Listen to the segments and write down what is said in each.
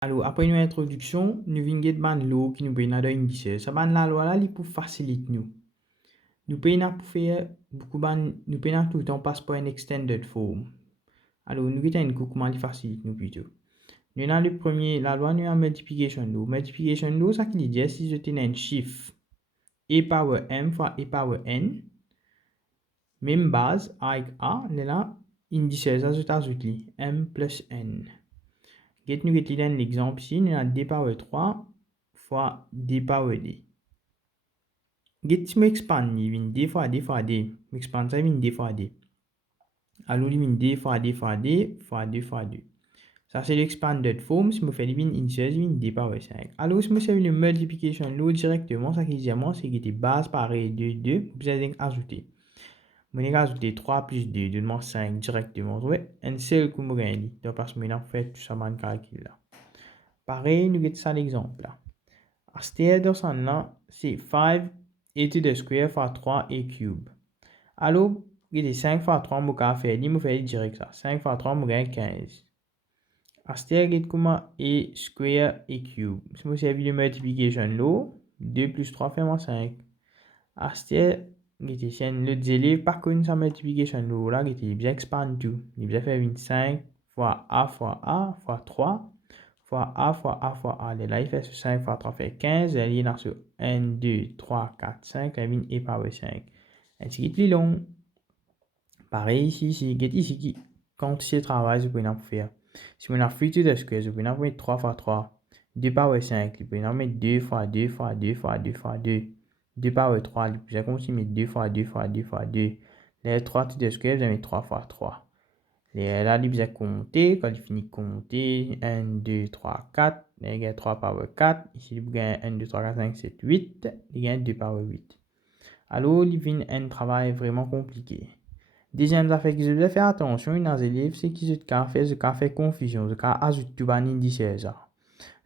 Alors, après une introduction, nous venons ban loi qui nous permet d'indicer. Ça ban la loi là, il pour faciliter nous. Nous pouvons pour faire beaucoup nous pouvons tout le temps passer par une extended form. Alors, nous avons une comment facilite nous plutôt. Nous avons le premier, la loi nous a multiplication law. Multiplication law, ça qui dit si je tenais un chiffre a power m fois a power n, même base avec a, nous avons indice ça ajoute m plus n. Nous avons l'exemple ici, nous avons d power 3 fois d power d. Si je expand, il vient d fois d fois d. Je expand ça, il vient d fois d. Alors, il vient d fois d fois d fois 2 fois 2. Ça, c'est l'expanded form. Si je fais une initiale, je d power 5. Alors, si je fais une multiplication low directement, ça qui dit c'est que les bases pareilles de 2, vous allez ajouter. Vous allez ajouter 3 plus 2, donne-moi 5 directement. Ouais, un seul coup, vous gagnez. Donc, parce que maintenant, fait tout ça, man calcul là. Pareil, nous avons ça l'exemple là. À cette là, c'est 5 a to the square fois 3 a cube. Alors, il y a 5 fois 3, je vais faire, je vais direct ça. 5 fois 3, je gagne 15. À cette comment a square a cube. Si je fais de multiplication là, 2 plus 3 fait 5. À cette, le élève par contre sa multiplication là, il bien expand tout. Il bien faire 5 fois a fois 3 fois a fois a fois a. Là, il fait 5 fois 3 fait 15. Il y a sur 1, 2, 3, 4, 5. Il y a power 5. Ainsi que plus long. Pareil ici, ici qui quantité de travail, je peux faire. Si on a free to the square, je peux mettre 3 fois 3. 2 power 5, je peux mettre 2 fois 2 fois 2 fois 2 fois 2. 2 power 3, je peux continuer mettre 2 fois 2 fois 2 fois 2. Les 3 to the square, je vais mettre 3 fois 3. Là, il vais compter. Quand il finit de compter, 1, 2, 3, 4. Il y a 3 power 4. Ici, il y a 1, 2, 3, 4, 5, 7, 8. Il y a 2 power 8. Alors, il vient un travail vraiment compliqué. Deuxième affaire que je dois faire attention dans les élèves, c'est qu'ils ont fait confusion, ils ont ajouté tout un indice.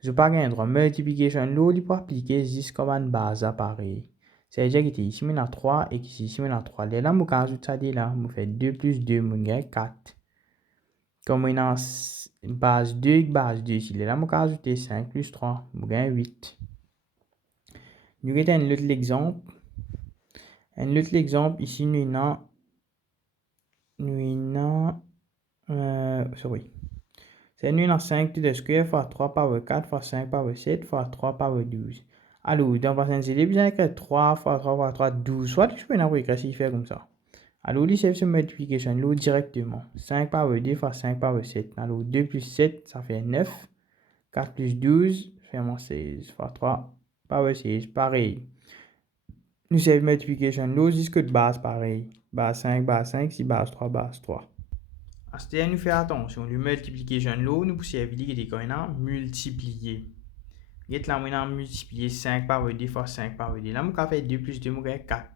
Je pas gagner droit multiplication là, il peut appliquer juste comme une base pareil. C'est-à-dire que ici on a 3 et ici on a 3. Là, on ajoute ça là, on fait 2 plus 2, on gagne 4. Comme on a base 2 et base 2 ici, là, on ajoute 5 plus 3, on gagne 8. Nous avons un autre exemple. Un autre exemple, ici nous avons sorry. C'est nous dans 5 to the square fois 3 power 4 fois 5 power 7 fois 3 power 12. Alors, dans le prochain élève, vous avez 3 fois 3 fois 3, 12. Soit je peux avoir écrit faire comme ça. Alors, il c'est multiplication là directement. 5 power 2 fois 5 power 7. Alors, 2 plus 7, ça fait 9. 4 plus 12, fait 16 fois 3 power 16. Pareil. Nous c'est multiplication là jusque de base pareil. Base 5, si base 3, base 3. À nous faire attention, le multiplication là, nous pouvons éviter que nous multiplier. Là, on a multiplié 5 par 2 fois 5 par 2. Là, on a fait 2 plus 2, on a 4.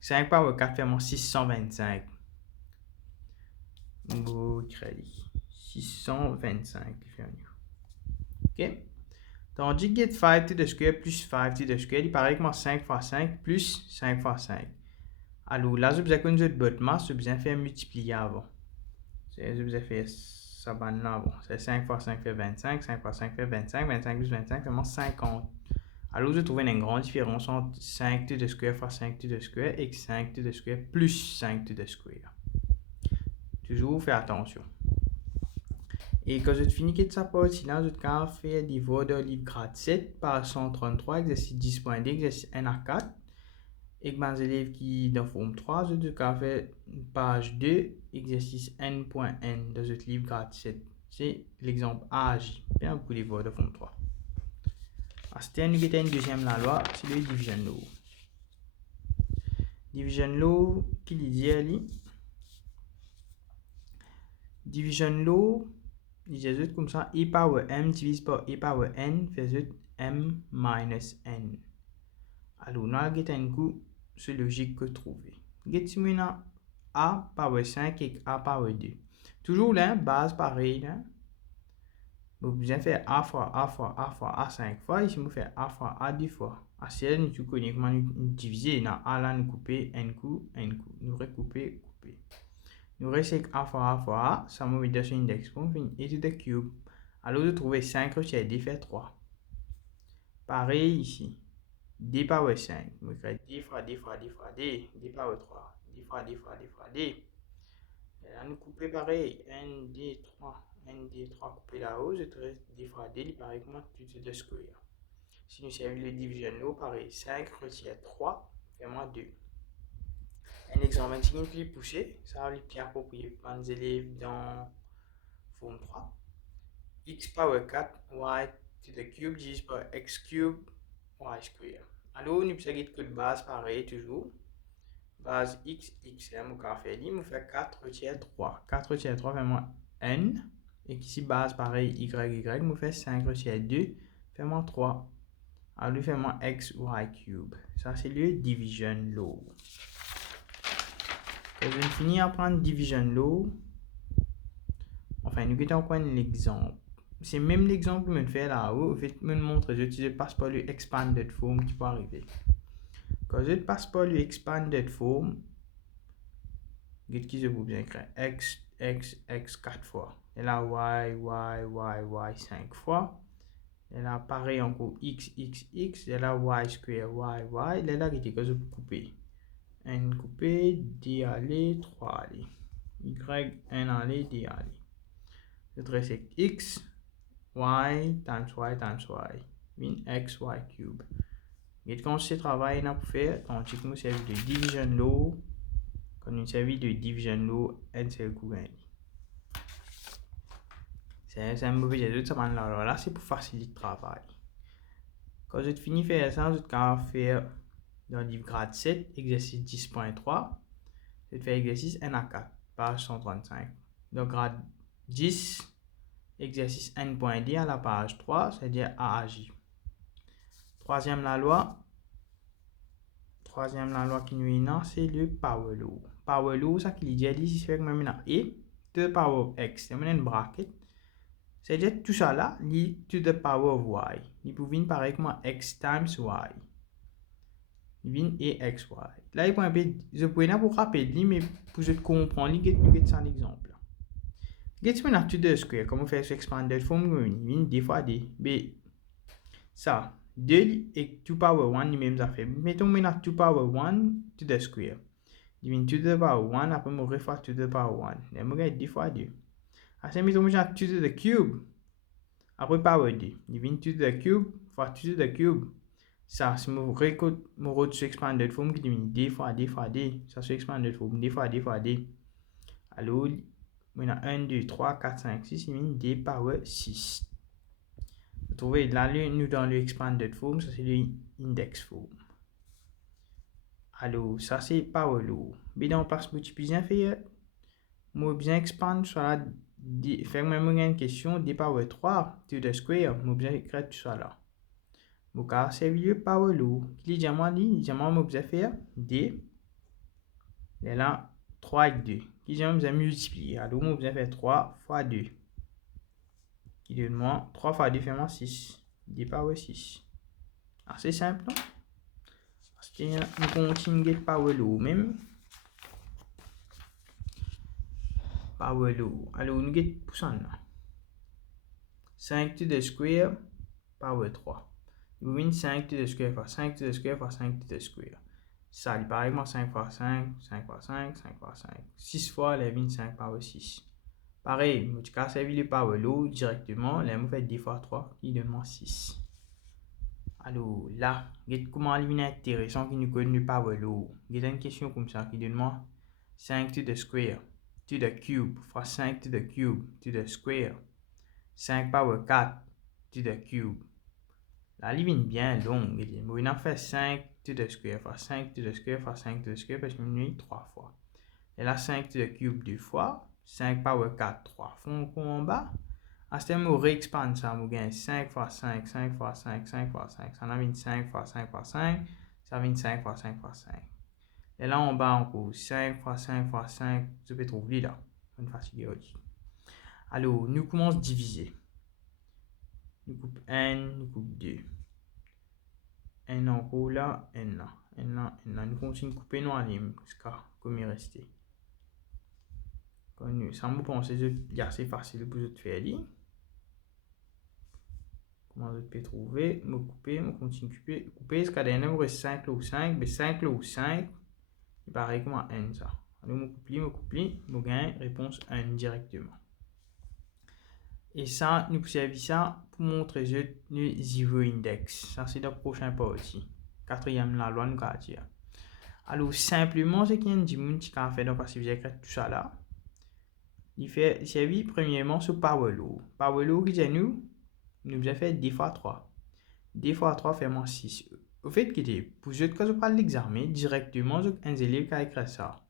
5 par 4 fait 625. Beau crédit. 625. Ok? Tandis que 5 to the square plus 5 to the square, il paraît que 5 fois 5 plus 5 fois 5. Alors là, je vous ai connu de bottom mass, je vous ai fait multiplier avant. Je vous ai fait ça là avant. C'est 5 fois 5 fait 25, 5 fois 5 fait 25, 25 plus 25 fait 50. Alors, je trouve une grande différence entre 5 to the square fois 5 to the square et 5 to the square plus 5 to the square. Toujours faire attention. Et quand je finis de sa partie là, je vais faire des voies de livre grade 7 par 133, exercice 10.2, exercice 1 à 4. Et que mes élèves qui dans forme 3, je vais faire page 2, exercice n.n dans ce livre grade 7. C'est l'exemple AJ. Bien pour les voies de forme 3. À ce terme, nous avons une deuxième la loi, c'est le division law. Division law, qui dit division law, il dit comme ça, e power m divisé par e power n fait m minus n. Alors, nous avons un coup, c'est logique que trouver. Nous avons a power 5 et a power 2. Toujours là, base pareille. Là. Vous pouvez faire a fois a fois a fois a 5 fois. Ici, vous faites a fois a 2 fois. À ce nous connaissons comment nous diviser. Dans a là, nous couper n coup, nous recouper, couper. Nous restons a fois a, ça me met dans l'index pour finir e to the cube. Alors, de trouver 5 retiers D fait 3. Pareil ici. D power 5. On écrit D fois D fois D fois D. D power 3. D fois D fois D fois D. Et là, nous couper pareil. N, D, 3. N, D, 3 coupé là-haut. Je traite D fois D. Il paraît comment tu te de square. Si nous servons le division là, pareil. 5 retire 3. Fait-moi 2. Un exemple insignifiant poussé. Ça va les plus approprié pour les élèves dans forme 3. X power 4 y to the cube divisé par x cube y square. Alors, nous avons que de base pareil toujours. Base x, x, là, mon fait dit, nous fait 4 tiers 3. 4 tiers 3 fait moins n. Et ici, base pareil, y, y, nous fait 5 tiers 2, fait moins 3. Alors, nous fait moins x, y cube. Ça, c'est le division law. Quand je finis à prendre division law, enfin, nous allons prendre l'exemple. C'est même l'exemple que je fais là-haut. Je vais me montrer, je passe par le expanded form qui peut arriver. Quand je passe par le expanded form, qu'est-ce que je vous bien écrire? X, x, x 4 fois. Et là, y 5 fois. Et là, pareil encore, x, x, x. Et là, y square, y. Et là, qu'est-ce que je peux couper? N coupé, D aller, 3 aller. Y, N aller, D aller. Je trace x, y times y. Mean x, y cube. Et quand ce travail n'a pas fait, quand tu nous servis de division law, quand nous servis de division law, n c'est le coup c'est un mauvais jeu de ça là, c'est pour faciliter le travail. Quand je finis de faire ça, je vais faire dans le livre grade 7, exercice 10.3, je vais faire exercice N à 4, page 135. Donc grade 10, exercice N.D à la page 3, c'est-à-dire A à J. Troisième la loi qui nous est là, c'est le power law. Power law, ça qui dit ici, c'est que maintenant et to the power of x, c'est une bracket. C'est-à-dire tout ça là, to the power of y. Il peut venir pareil comme x times y. Il vient et x, y. Là, il peut un peu, je peux pas pour rappeler, mais pour que comprendre, il y a un exemple. Get maintenant to the square, comme on fait sur expanded form, il vient d fois d. Mais ça, 2 et 2 power 1, les mêmes affaires. Mettons maintenant 2 power 1 to the square. Il vient to the power 1, après on refaire to the power 1. Et on gagne 2 fois 2. Après, mettons maintenant 2 to the cube. Après power 2. Il vient to the cube fois 2 to the cube. Ça, c'est mon road sur expanded form qui devient d fois d fois d. Ça, sur expanded form, d fois d fois d. Alors, maintenant 1, 2, 3, 4, 5, 6, il vient d power 6. Vous trouvez là, nous dans le expanded form, ça c'est le index form. Alors, ça c'est power law. Mais dans place que tu peux bien faire, moi bien expand sur la, faire même une question, d power 3 to the square, moi bien écrire tout ça là. Mon cas, c'est le power law. Qui dit moi, moi bien faire d, et là, 3 avec 2. Qui dit moi bien multiplier. Alors, moi bien faire 3 fois 2. Qui donne moi 3 fois 2 fait moi 6. D power 6. Assez simple, non? Nous continuons power law même. Power law. Alors, nous avons pour ça. 5 to the square, power 3. Nous avons 5 to the square fois 5 to the square fois 5 to the square. Ça, il paraît que 5 fois 5, 5 fois 5, 5 fois 5. 6 fois, il y a 5 power 6. Pareil, je vais servir le power law directement. Là, je fais 10 fois 3, qui donne 6. Alors là, comment éliminer intéressant qui nous connaît pas l'eau. Il y a une question comme ça qui donne moi 5 to the square to the cube fois 5 to the cube to the square 5 power 4 to the cube. La ligne bien longue. On a fait 5 to the square fois 5 to the square fois 5 to the square parce qu'on a 3 fois. Et là 5 to the cube 2 fois, 5 power 4 3 fois en bas. À ce moment, on réexpande ça, on gagne 5 fois 5, 5 fois 5, 5 fois 5. Ça en a 5 fois 5 fois 5, ça a 5 fois 5 fois 5. Et là, en bas, on trouve 5 fois 5 fois 5, je peux trouver là. Une fatigué aussi. Alors, nous commençons à diviser. Nous coupe n, nous coupe 2. N en haut là, n là. N là, n là. Nous continuons à couper nos lignes, comme il restait. Ça me pense que c'est assez facile pour te faire. comment je peux trouver, me couper, me continuer couper, jusqu'à dernier numéro 5 ou 5, mais 5 ou 5, il paraît comme n ça. Alors, me couper, me gagne réponse n directement. Et ça, nous servons ça pour montrer le zero index. Ça, c'est le prochain partie. Quatrième, la loi nous a dit. Alors, simplement, ce qu'il y a un petit qui a fait dans le passif, j'ai écrit tout ça là. Il servi premièrement sur power law. Power law, qui dit nous avons fait d fois 3. D fois 3 fait moins 6. Au fait, pour ceux qui parlent l'examen, directement, un élève qui a écrit ça.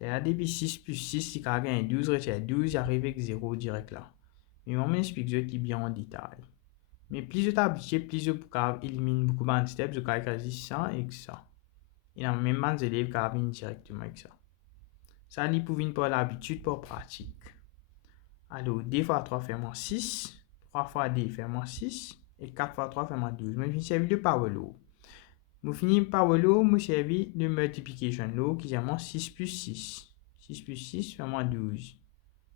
Et là, depuis 6 plus 6, il a gagné 12, retire 12, il arrive avec 0 direct là. Mais on m'explique ce qui est bien en détail. Mais plus je t'habitue, plus je peux éliminer beaucoup de steps, je peux écrire ça et ça. Il y a même des élèves qui viennent directement avec ça. Ça, ils peuvent par l'habitude, par pratique. Alors, d fois 3 fait moins 6, 3 fois d fait moins 6, et 4 fois 3 fait moins 12. Mais je servi de power law. Je finis power law, je servi de multiplication law qui est moins 6 plus 6. 6 plus 6 fait moins 12.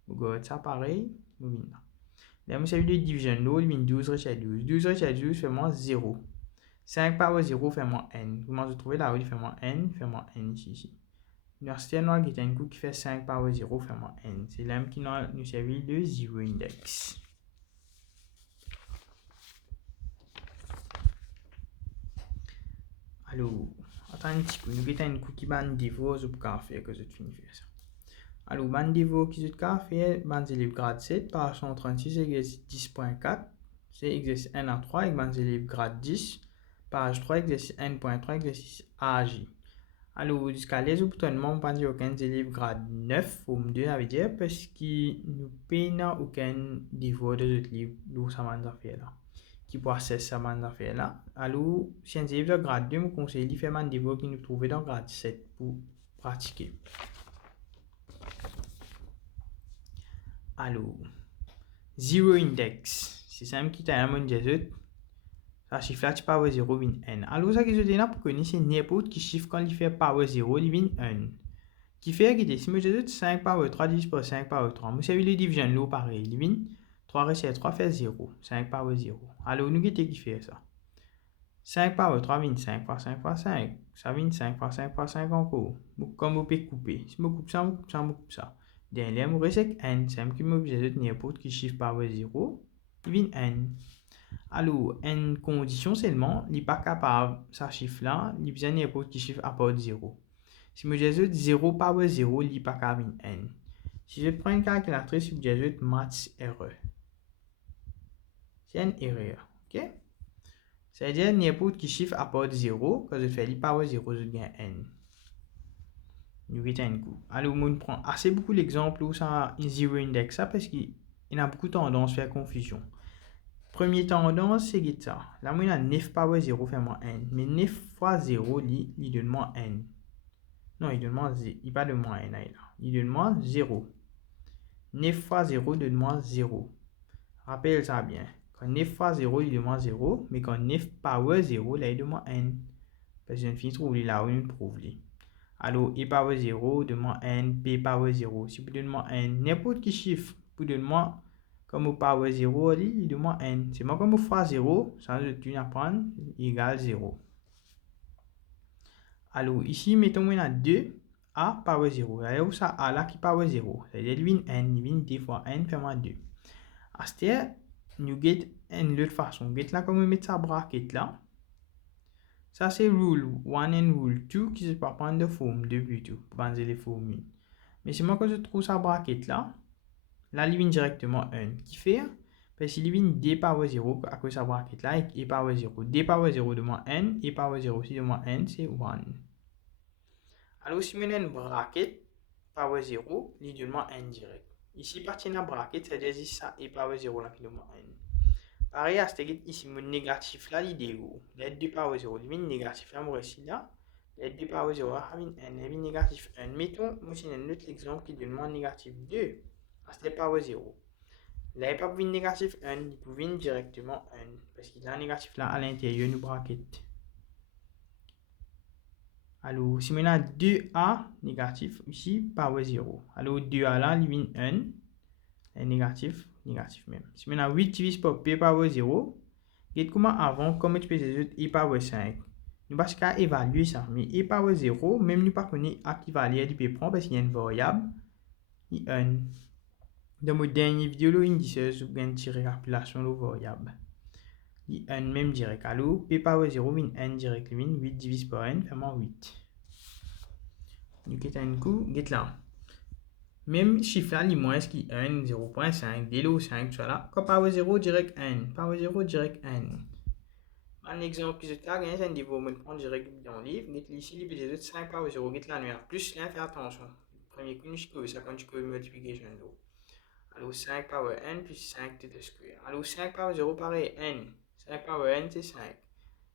Je regarde ça pareil, je viens là. Là, je servi de division law, je viens 12 retire 12. 12 retire 12 fait moins 0. 5 power 0 fait moins n. Comment je trouve là où il fait moins n ici. L'université noire qui est un coup qui fait 5 power 0 fait moins n. C'est là qui nous servi de zero index. Alors, attends un petit peu. Nous avons un coup qui va nous dévorer pour faire que je finis faire ça. Alors, ban dévorer qui je faire, ban élève grade 7 par 136 exercice 10.4. C'est exercice 1 à 3 avec ban élève grade 10. Page 3, exercice 1.3, exercice AJ. Alors, jusqu'à les obteniments, on pense aucun élève grade 9, forme 2, ça veut dire, parce que nous payons aucun niveau de notre livre, d'où ça m'a fait là. Qui peut accéder ça m'a fait là. Alors, si un élève de grade 2, je conseille de faire un niveau qui nous trouve dans grade 7 pour pratiquer. Alors, zero index, c'est simple qui t'a amené des autres. Ça chiffre là, tu power 0 vient n. Alors, ça qui je dis là pour connaître, c'est n'importe qui chiffre quand il fait power 0, il vient n. Qui fait que si je dis 5 power 3 divisé par 5 power 3, je vais le division l'eau pareil, il vient 3 reste 3 fait 0, 5 power 0. Alors, nous qui fait ça. 5 power 3 vient 5 fois 5 fois 5. Ça vient 5 fois 5 fois 5 encore. Comme vous pouvez couper. Si je coupe ça, je coupe ça, je coupe ça. Derrière, je reste avec n. C'est que je vais n'importe qui chiffre power 0, il vient n. Alors, une condition seulement, il n'est pas capable, ça chiffre là, il besoin n'importe qui chiffre à part de 0. Si je dis 0 power 0, il n'est pas capable n. Si je prends une calculatrice, je dis maths erreur. C'est une erreur, ok? C'est-à-dire n'importe qui chiffre à part de 0, quand je fais le power 0, je gagne n. Nous mettons un coup. Alors, on prend assez beaucoup l'exemple où ça un zero index, ça, parce qu'il y a beaucoup de tendance à faire confusion. Première tendance, c'est ça. Là, moi, il y a 9 power 0 fait moins n. Mais 9 fois 0, il donne moins n. Non, il donne moins 0. Il pas de moins n là. Il donne moins 0. 9 fois 0 donne moins 0. Rappelle ça bien. Quand 9 fois 0, il donne moins 0. Mais quand 9 power 0, là, il donne moins n. Parce que je ne finis trouver là où il me prouve. Alors, e power 0 donne moins n. P power 0. Si vous donnez moins n, n'importe quel chiffre, vous donnez moins. Comme au power 0, il donne moins n. C'est moi comme au fois 0, ça je vais apprendre, égale 0. Alors ici, mettons maintenant 2 a power 0. Alors ça a là qui power 0. C'est-à-dire il vient n, il vient 2 fois n fait moins 2. À ce stade, nous get n de l'autre façon. Get là, comme on met ça bracket là. Ça c'est rule 1 et rule 2 qui se peut prendre de forme 2 plutôt, pour baser les formes. Mais c'est moi que je trouve ça bracket là. Là, il vient directement 1. Qui fait? Parce qu'il vient d power 0 à cause de sa bracket là et power 0. D power 0 de moins n et power 0 aussi de moins n, c'est 1. Alors, si on a une bracket, power 0, il donne moins n direct. Ici, partie de la bracket, c'est-à-dire ça et power 0 là qui donne moins n. Pareil, à ce ici, mon négatif là, il est où? Les 2 power 0, il vient négatif là, moi ici là. Les 2 power 0, il vient négatif 1. Mettons, moi, c'est un autre exemple qui donne moins négatif 2. C'est power 0. Là, il n'y a pas de négatif 1, il peut venir directement 1. Parce qu'il y a un négatif là à l'intérieur du bracket. Alors, si on a 2a négatif, ici, power 0. Alors, 2a là, il vient 1. Et négatif, négatif même. Si on a 8 divisé par p power 0, comment avant, comment tu peux résoudre e power 5? Nous pas qu'à évaluer ça, mais e power 0, même nous pas connaître à qui valeur du peut prendre parce qu'il y a une variable, i1. Dans mon dernier vidéo, l'indice, je vais tirer récapitulation de variable. i1 même direct. Alors, p power 0, vin n direct, 8 divisé par n, fait 8. Nous quittons un coup, get là. Même chiffre là, moins qui 1, 0.5, dès le 5, soit là. Quand power 0 direct n, power 0 direct n. Un exemple que je t'ai gagné, c'est un niveau, on prend direct dans le livre. Get ici, il y a 5 power 0, get là, plus là, fais attention. Premier coup, je peux, ça quand tu peux multiplication. Alors 5 power n plus 5 to the square. Alors 5 power 0 pareil, n. 5 power n c'est 5.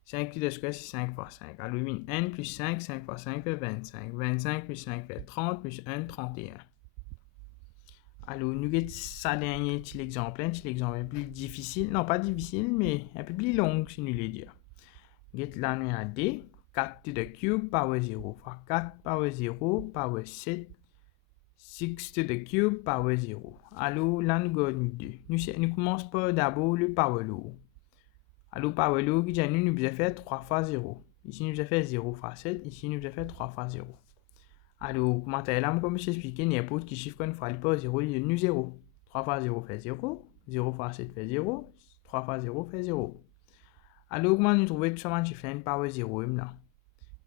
5 to the square c'est 5 fois 5. Alors n plus 5, 5 fois 5 fait 25. 25 plus 5 fait 30 plus 1, 31. Alors, nous avons ça dernier petit exemple, un petit exemple un peu plus difficile, non pas difficile, mais un peu plus long, si nous voulons dire. Get là, nous avons d, 4 to the cube power 0, fois 4 power 0 power 7, 6 to the cube power 0. Alors, là, nous avons 2. Nous commençons par d'abord le power law. Alors, power law, qui nous avons fait 3 fois 0. Ici, nous avons fait 0 fois 7, ici, nous avons fait 3 fois 0. Alors, comment là, comme je t'expliquais, n'importe qui chiffre qu'on fois pas 0, il est 0. 3 fois 0 fait 0, 0 fois 7 fait 0, 3 fois 0 fait 0. Alors, comment nous trouver tout ça, je fais une power 0 là.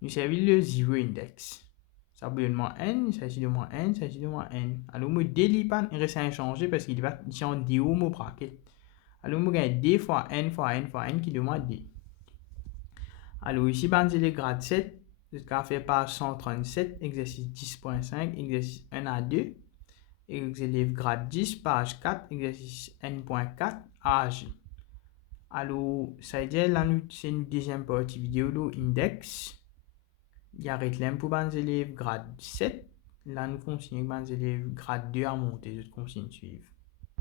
Nous servons le 0 index. Ça veut dire moins n, ça veut dire moins n, ça veut dire moins n. Alors, je délie pas, il reste inchangé parce qu'il va ici en d au mot bracket. Alors, je gagne d fois n fois n fois n qui demande d. Alors, ici, c'est le grade 7. Jusqu'à fait par 137, exercice 10.5, exercice 1 à 2. Élève grade 10, page 4, exercice N.4, âge. Alors, ça veut dire, là, c'est une deuxième partie vidéo, l'index. Il y a là pour les élèves grade 7. Là, nous continuons avec les élèves grade 2 à monter, je continue de suivre.